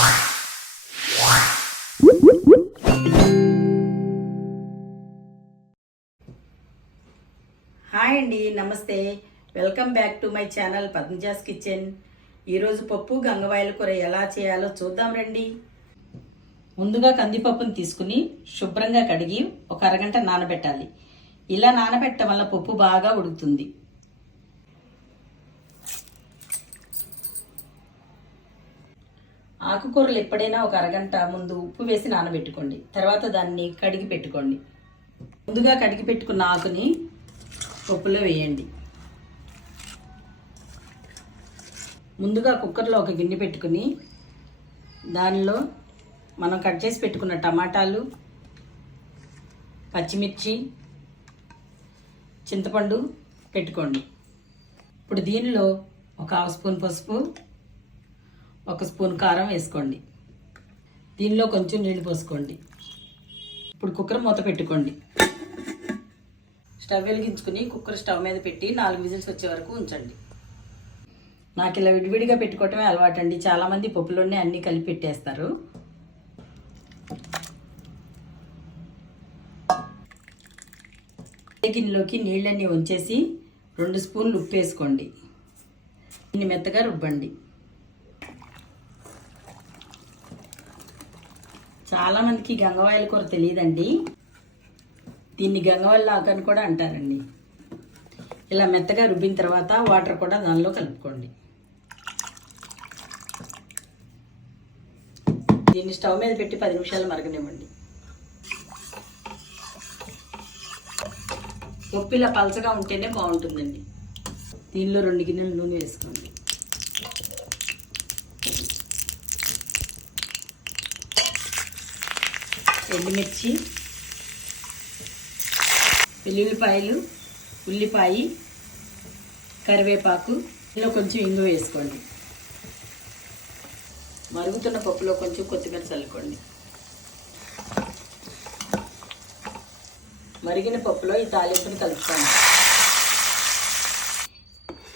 Hi అండి, నమస్తే. Welcome back to my channel Padmaja's kitchen. ఈరోజు పప్పు గంగవాయల కూర ఎలా చేయాలో చూద్దాం రండి. ముందుగా కందిపప్పును తీసుకుని శుభ్రంగా కడిగి ఒక అరగంట నానబెట్టాలి. ఇలా నానబెట్టడం వల్ల పప్పు బాగా ఉడుకుతుంది. ఆకుకూరలు ఎప్పుడైనా ఒక అరగంట ముందు ఉప్పు వేసి నానబెట్టుకోండి. తర్వాత దాన్ని కడిగి పెట్టుకోండి. ముందుగా కడిగి పెట్టుకున్న ఆకుని పప్పులో వేయండి. ముందుగా కుక్కర్లో ఒక గిన్నె పెట్టుకుని దానిలో మనం కట్ చేసి పెట్టుకున్న టమాటాలు, పచ్చిమిర్చి, చింతపండు పెట్టుకోండి. ఇప్పుడు దీనిలో ఒక హాఫ్ స్పూన్ పసుపు, ఒక స్పూన్ కారం వేసుకోండి. దీనిలో కొంచెం నీళ్లు పోసుకోండి. ఇప్పుడు కుక్కర్ మూత పెట్టుకోండి. స్టవ్ వెలిగించుకుని కుక్కర్ స్టవ్ మీద పెట్టి 4 విజిల్స్ వచ్చే వరకు ఉంచండి. నాకు ఇలా విడివిడిగా పెట్టుకోవటమే అలవాటండి. చాలామంది పప్పులోనే అన్నీ కలిపి పెట్టేస్తారు. గిన్నెలోకి నీళ్ళన్నీ ఉంచేసి 2 స్పూన్లు ఉప్పు వేసుకోండి. దీన్ని మెత్తగా రుబ్బండి. చాలామందికి గంగవాయల కూర తెలియదండి. దీన్ని గంగవాయల ఆకు అని కూడా అంటారండి. ఇలా మెత్తగా రుబ్బిన తర్వాత వాటర్ కూడా దానిలో కలుపుకోండి. దీన్ని స్టవ్ మీద పెట్టి 10 నిమిషాలు మరగనివ్వండి. పప్పు ఇలా పలచగా ఉంటేనే బాగుంటుందండి. దీనిలో 2 గిన్నెలు నూనె వేసుకోండి. ఎండుమిర్చి, వెల్లుల్లిపాయలు, ఉల్లిపాయ, కరివేపాకు, ఇలా కొంచెం ఇంగు వేసుకోండి. మరుగుతున్న పప్పులో కొంచెం కొత్తిమీర చల్లుకోండి. మరిగిన పప్పులో ఈ తాలింపుని కలుపుకోండి.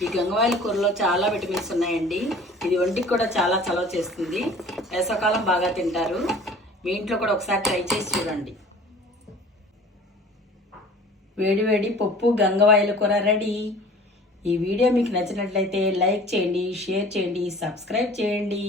ఈ గంగవాయల కూరలో చాలా విటమిన్స్ ఉన్నాయండి. ఇది ఒంటికి కూడా చాలా చలవ చేస్తుంది. వేసవకాలం బాగా తింటారు. మీ ఇంట్లో కూడా ఒకసారి ట్రై చేసి చూడండి. వేడి వేడి పప్పు గంగవాయల కూర రెడీ. ఈ వీడియో మీకు నచ్చినట్లయితే లైక్ చేయండి, షేర్ చేయండి, సబ్స్క్రైబ్ చేయండి.